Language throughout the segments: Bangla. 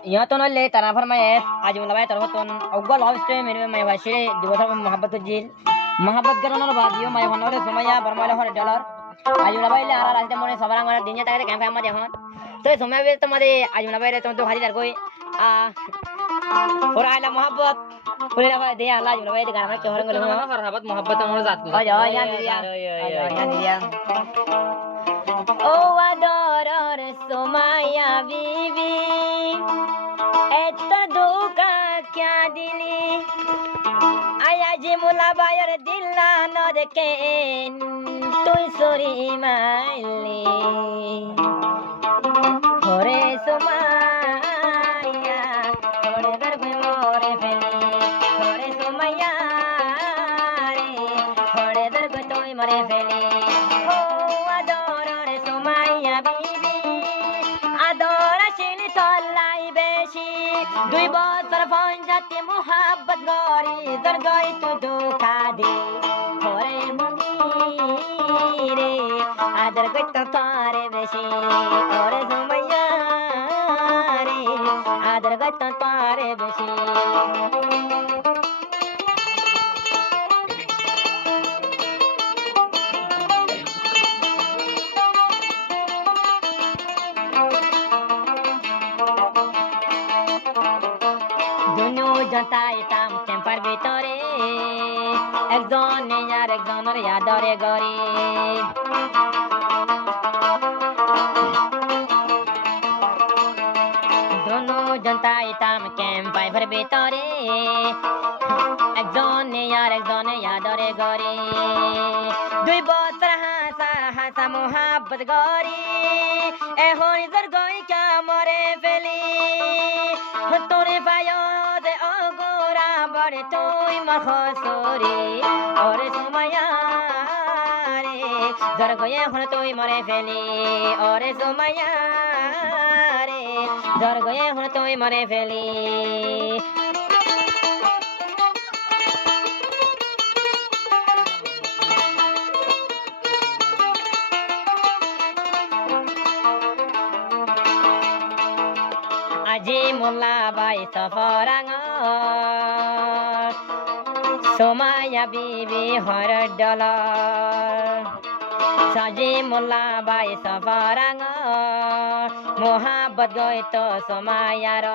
यहाँ तो नल्ले तारा फरमाए आज मतलब है तरह तो अव्वल हाउस पे मेरे मैं भाषे दिवस में मोहब्बत जील मोहब्बत करना ना बात यो मैं होना रे समय या बरमाले हर डॉलर आज मतलब है ले आरा रास्ते मोने सवारा मारा दिन जाता है कैंप में देखो तो समय भी तो मरे आज मतलब है तो हाजी दर कोई और आला मोहब्बत पूरे रवा दे अल्लाह आज मतलब है घर में क्यों रंग लो मोहब्बत मोहब्बत में जात को आ या दिया ओ adoror somaya bibi eta duka kya dili aya je mula bayar dilla no deken tuy sori maili hore somaya hore dar more feli hore somaya re hore dar toy more feli দুই বছর পঞ্চাতে মোহাব্বত গরি তোর গই তো ধোকা দে হরে মনি রে আদর গত তারে বেশি ওরে সুমাইয়া রে আদর গত তারে বেশি জতাইতাম ক্যাম্পার ভিতরে একজনে আর একজনের আদরে গরে দোনো জতাইতাম ক্যাম্পার ভিতরে একজনে আর একজনের আদরে গরে দুই বছর হাসা হাসা মোহাব্বত গরি এখন ইজর গই কামরে ফেলি তোরে পায় তুই মর খসরে ওরে সুমাইয়া রে জর গয়ে হন তুই মরে ফেলি ওরে সুমাইয়া রে জর গয়ে হন তুই মরে ফেলি আজি মোল্লা by সফরাঙ Somaya Bibi Har dollar সাজি মোল্লা বাই সফরাঙ মোহাব্বত গইত সোমায়ার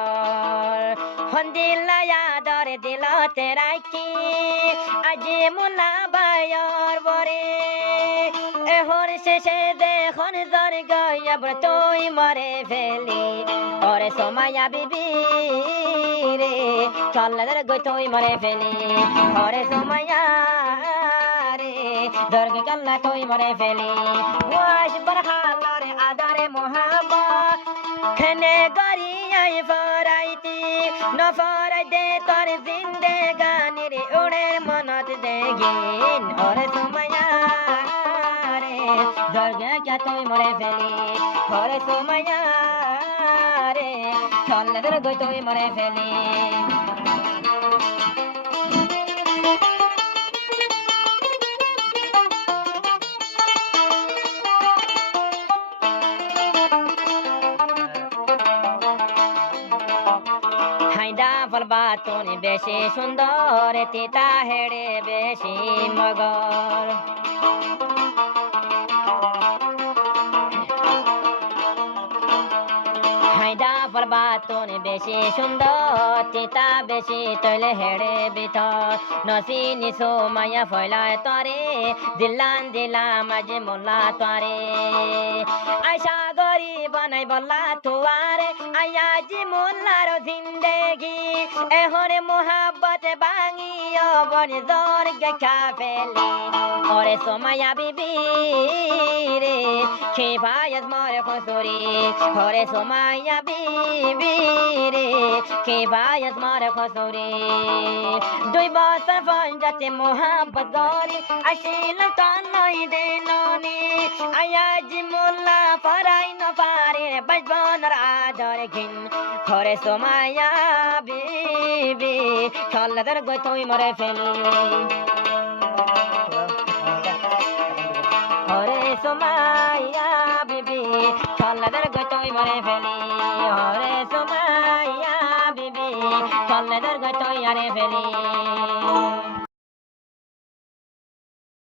হন্দিল্লা ইয়াদরে দিল তেরাকি আজি মোল্লা বাইর বরে এখন শেষে দেখুন জর গয়া তুই মরে ফেলি ওরে সোমায়া বিবি রে চল্লাদের গই তুই মরে ফেলি ওরে সোমায়া রে দর্গ গল্লা তুই মরে ফেলি ওয়াজ বরহালরে আদারে মোহাব্বত খেনে গরিয়াই ফরাইতি নফরাই দে তোর জিন্দেগানি রে উড়ের মনত দেগিন ওরে সোমায়া রে দর্গ क्या তুই মরে ফেলি ওরে সোমায়া রে চল্লাদের গই তুই মরে ফেলি বাতুন বেশি সুন্দর তিতা হেড়ে বেশি মগর হাইদা বাতুন বেশি সুন্দর তিতা বেশি তৈলে হেড়ে ভিতর নসি নিসো মায়া ফয়লায় তরে দিল্লান দিলাম আজ মোল্লা তরে আয়সা গরি বানাই বল্লা তুয়ারে আয়াজি মোল্লার জিন্দেগি এহরে মোহাব্বত বাঙিও বনে দর গা ফেলি ওরে সোমায়া বিবি রে খে ভাইয়াস মরে খসুরি ওরে সোমায়া বিবি রে খে ভাইয়াস মরে খসুরি দুই বছর পঞ্চাতে মোহাব্বত গরি আসিল তনই দেননি আয়াজি মোল্লা পরাই ন পারে বজবনর আদর ঘিন ওরে সোমায়া বিবি চল্লাদের গই তুই মরে ফেলি ওরে সোমায়া বিবি চল্লাদের গই তুই মরে ফেলি ওরে সোমায়া চললে দৈর্ঘ্য তৈয়ারে ফেলি